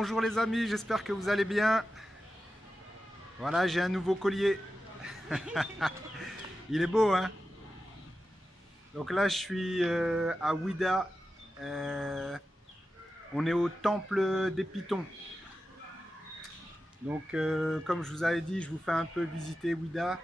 bonjour les amis, j'espère que vous allez bien. Voilà, j'ai un nouveau collier. Il est beau, hein? Donc là, je suis à Ouida. On est au temple des Pitons. Donc, comme je vous avais dit, je vous fais un peu visiter Ouida.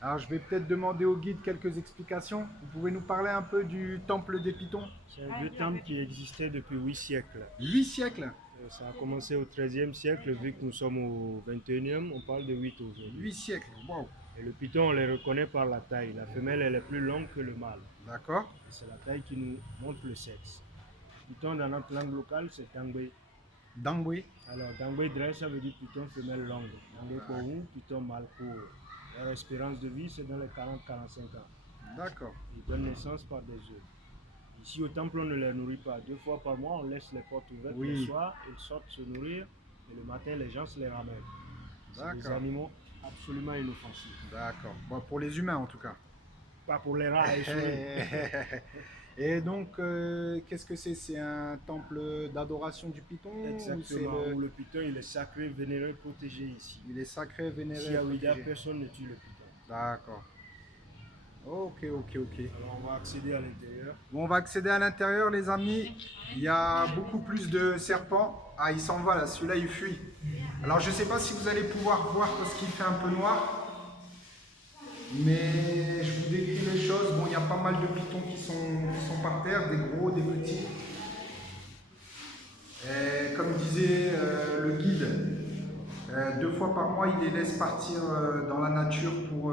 Alors, je vais peut-être demander au guide quelques explications. Vous pouvez nous parler un peu du temple des Pitons? C'est un vieux temple qui existait depuis 8 siècles. 8 siècles? Ça a commencé au XIIIe siècle, vu que nous sommes au XXIe, on parle de 8 aujourd'hui. 8 siècles, wow. Et le python, on les reconnaît par la taille. La femelle, elle est plus longue que le mâle. D'accord. C'est la taille qui nous montre le sexe. Python, dans notre langue locale, c'est Dangbe. Dangwe. Alors, Dangbe Dre, ça veut dire python femelle longue. Dangbe Kourou, python mâle court. Leur espérance de vie, c'est dans les 40-45 ans. D'accord. Ils donnent naissance par des œufs. Ici au temple, on ne les nourrit pas. 2 fois par mois, on laisse les portes ouvertes. Oui. Le soir, ils sortent se nourrir et le matin, les gens se les ramènent. C'est des D'accord. animaux absolument inoffensifs. D'accord. Bon, pour les humains en tout cas. Pas pour les rats et souris. Et donc, qu'est-ce que c'est? C'est un temple d'adoration du python? Exactement. Où le python, il est sacré, vénéré, protégé ici. Il est sacré, vénéré, Ici à Ouida, protégé. personne ne tue le python. D'accord. Ok. Alors on va accéder à l'intérieur. Bon, on va accéder à l'intérieur, les amis. Il y a beaucoup plus de serpents. Ah, il s'en va là, celui-là il fuit. Alors, je ne sais pas si vous allez pouvoir voir parce qu'il fait un peu noir. Mais je vous décris les choses. Bon, il y a pas mal de pitons qui sont par terre, des gros, des petits. Et comme disait le guide, 2 fois par mois, il les laisse partir dans la nature pour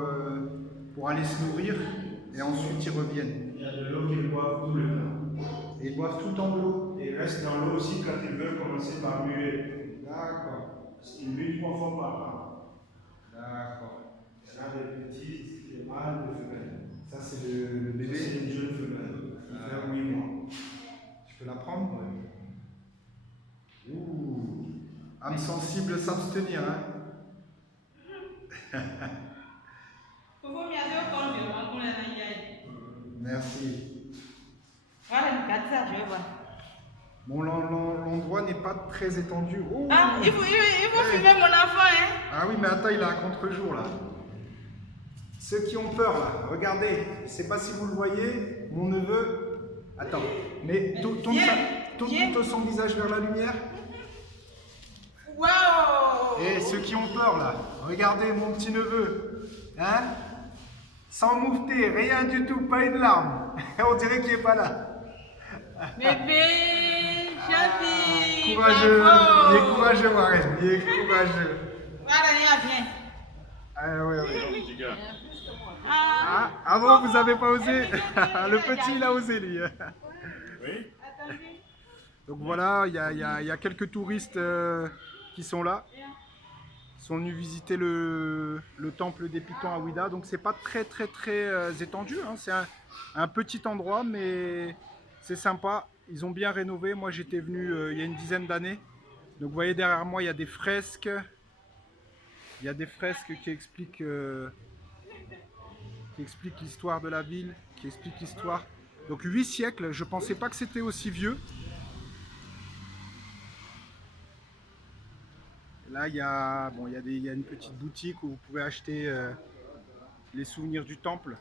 aller se nourrir. Et ensuite, ils reviennent. Il y a de l'eau qu'ils boivent tout le temps. Et ils boivent tout le temps de l'eau. Et ils restent dans l'eau aussi quand ils veulent commencer par muer. D'accord. Ils muent 3 fois par an. D'accord. Il y en a des petits, des mâles, des femelles. Ça, c'est le Ça, bébé. c'est une jeune femelle. Il fait 8 mois. Je peux la prendre? Oui. Ouh. Âme sensible, s'abstenir. Hein. Merci. Bon, l'endroit n'est pas très étendu. Oh. Ah, il faut filmer mon enfant, hein? Ah oui, mais attends, il est à contre-jour là. Ceux qui ont peur là, regardez, je ne sais pas si vous le voyez, mon neveu. Attends, mais tourne son visage vers la lumière. Waouh! Et ceux qui ont peur là, regardez mon petit neveu. Hein? Sans moufter, rien du tout, pas une larme. On dirait qu'il n'est pas là. Bébé, gentil! Courageux, bravo. il est courageux, Warren, il est courageux. Voilà, viens. Ah ouais. Ah, Ah bon, vous avez pas osé? Le petit, il a osé, lui. Oui. attendez. Donc voilà, il y a quelques touristes qui sont là. Ils sont venus visiter le temple des Pitons à Ouida. Donc c'est pas très étendu. Hein. C'est un petit endroit, mais c'est sympa. Ils ont bien rénové. Moi, j'étais venu il y a une dizaine d'années. Donc vous voyez derrière moi, il y a des fresques. Il y a des fresques qui expliquent l'histoire de la ville, qui expliquent l'histoire. Donc 8 siècles, je pensais pas que c'était aussi vieux. Là, il y a une petite boutique où vous pouvez acheter les souvenirs du temple.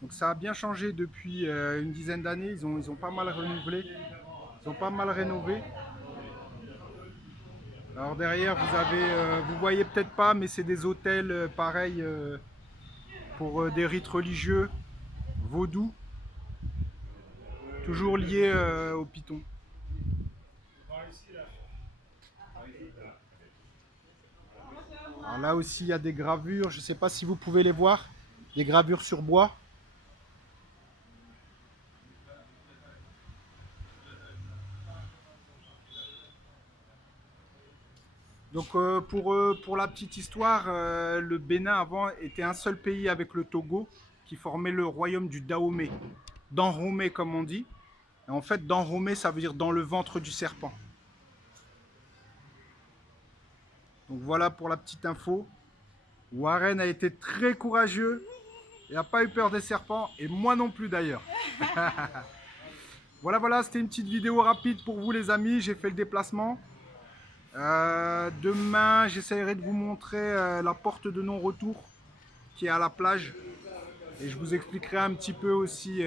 Donc ça a bien changé depuis une dizaine d'années. Ils ont pas mal renouvelé. Ils ont pas mal rénové. Alors derrière, vous voyez peut-être pas, mais c'est des hôtels pareils pour des rites religieux, vaudous, toujours liés au python. Alors là aussi, il y a des gravures. Je ne sais pas si vous pouvez les voir, des gravures sur bois. Donc pour la petite histoire, le Bénin avant était un seul pays avec le Togo qui formait le royaume du Dahomey. Dahomey comme on dit. Et en fait, Dahomey ça veut dire dans le ventre du serpent. Donc voilà pour la petite info. Warren a été très courageux Il n'a pas eu peur des serpents, et moi non plus d'ailleurs. Voilà, c'était une petite vidéo rapide pour vous les amis, j'ai fait le déplacement. Demain, j'essaierai de vous montrer la porte de non-retour qui est à la plage. Et je vous expliquerai un petit peu aussi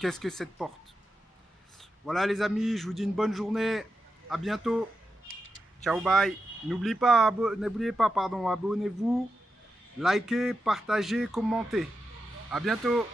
qu'est-ce que cette porte. Voilà les amis, je vous dis une bonne journée, à bientôt. Ciao, bye. N'oubliez pas, abonnez-vous, likez, partagez, commentez. À bientôt.